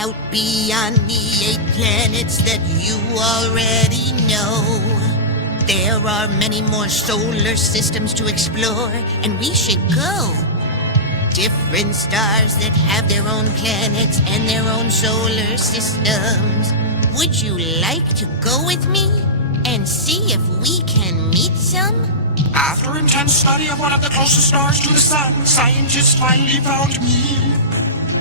Out beyond the 8 planets that you already know, there are many more solar systems to explore, and we should go. Different stars that have their own planets and their own solar systems. Would you like to go with me and see if we can meet some? After intense study of one of the closest stars to the sun, scientists finally found me.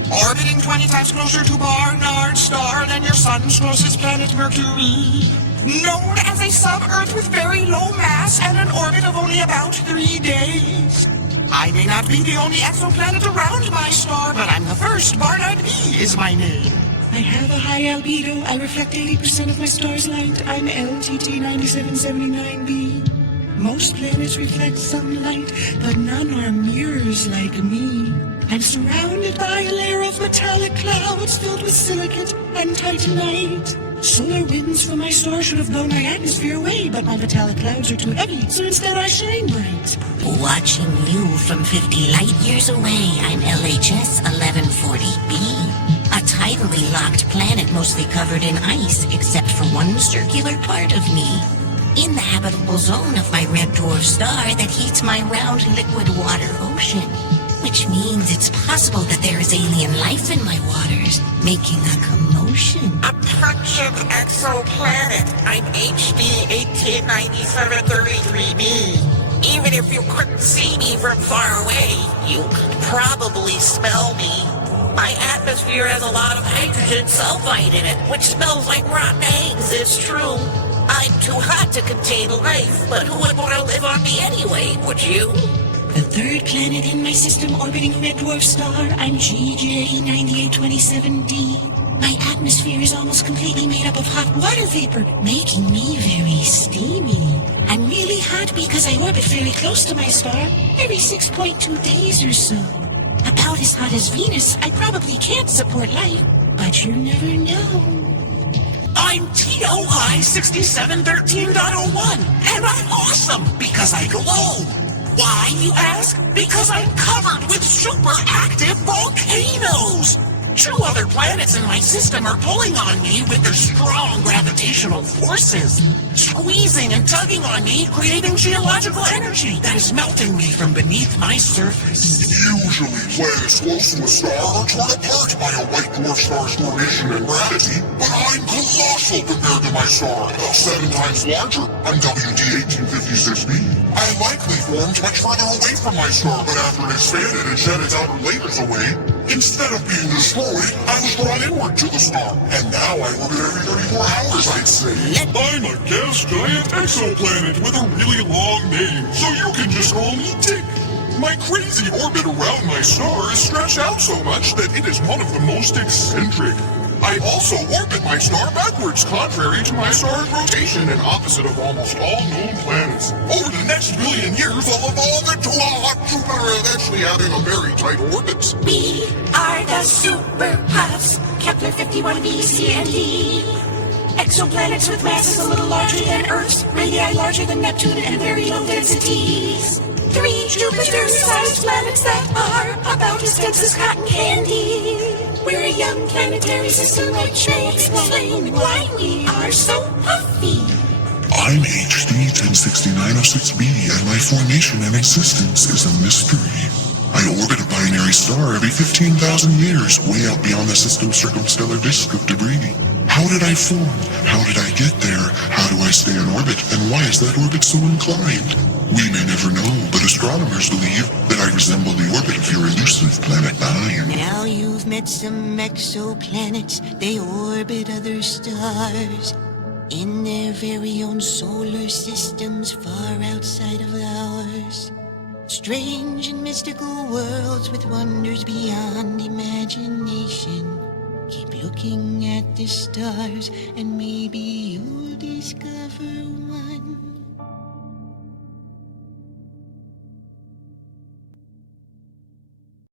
Orbiting 20 times closer to Barnard's star than your sun's closest planet, Mercury. Known as a sub-Earth with very low mass and an orbit of only about 3 days. I may not be the only exoplanet around my star, but I'm the first. Barnard B is my name. I have a high albedo. I reflect 80% of my star's light. I'm LTT 9779b. Most planets reflect sunlight, but none are mirrors like me. I'm surrounded by a layer of metallic clouds filled with silicate and titanite. Solar winds from my star should have blown my atmosphere away, but my metallic clouds are too heavy, so instead I shine bright. Watching you from 50 light years away, I'm LHS 1140b. A tidally locked planet mostly covered in ice, except for one circular part of me. In the habitable zone of my red dwarf star that heats my round liquid water ocean. Which means it's possible that there is alien life in my waters, making a commotion. A pungent exoplanet. I'm HD 189733b. Even if you couldn't see me from far away, you could probably smell me. My atmosphere has a lot of hydrogen sulfide in it, which smells like rotten eggs, it's true. I'm too hot to contain life, but who would want to live on me anyway, would you? The third planet in my system orbiting a red dwarf star, I'm GJ 9827d. My atmosphere is almost completely made up of hot water vapor, making me very steamy. I'm really hot because I orbit very close to my star, every 6.2 days or so. About as hot as Venus, I probably can't support life, but you never know. I'm TOI 6713.01, and I'm awesome because I glow. Why, you ask? Because I'm covered with super active volcanoes! 2 other planets in my system are pulling on me with their strong gravitational forces, squeezing and tugging on me, creating geological energy that is melting me from beneath my surface. Usually, planets close to a star are torn apart by a white dwarf star's formation and gravity, but I'm colossal compared to my star, 7 times larger. I'm WD 1856b. I likely formed much further away from my star, but after it expanded and shed its outer layers away, instead of being destroyed, I was drawn inward to the star, and now I orbit every 34 hours, I'd say. I'm a gas giant exoplanet with a really long name, so you can just call me Dick. My crazy orbit around my star is stretched out so much that it is one of the most eccentric. I also orbit my star backwards, contrary to my star's rotation and opposite of almost all known planets. Over the next billion years, I'll evolve into a hot Jupiter, eventually having a very tight orbit. We are the super puffs, Kepler 51b, C, and D. Exoplanets with masses a little larger than Earth's, radii larger than Neptune, and very low densities. 3 Jupiter-sized planets that are about as dense as cotton candy. We're a young planetary system that may explain why we are so puffy. I'm HD 106906b, and my formation and existence is a mystery. I orbit a binary star every 15,000 years, way out beyond the system's circumstellar disk of debris. How did I form? How did I get there? How do I stay in orbit? And why is that orbit so inclined? We may never know, but astronomers believe that I resemble the orbit of your elusive planet 9. Now you've met some exoplanets. They orbit other stars in their very own solar systems far outside of ours. Strange and mystical worlds with wonders beyond imagination. Keep looking at the stars and maybe you'll discover one.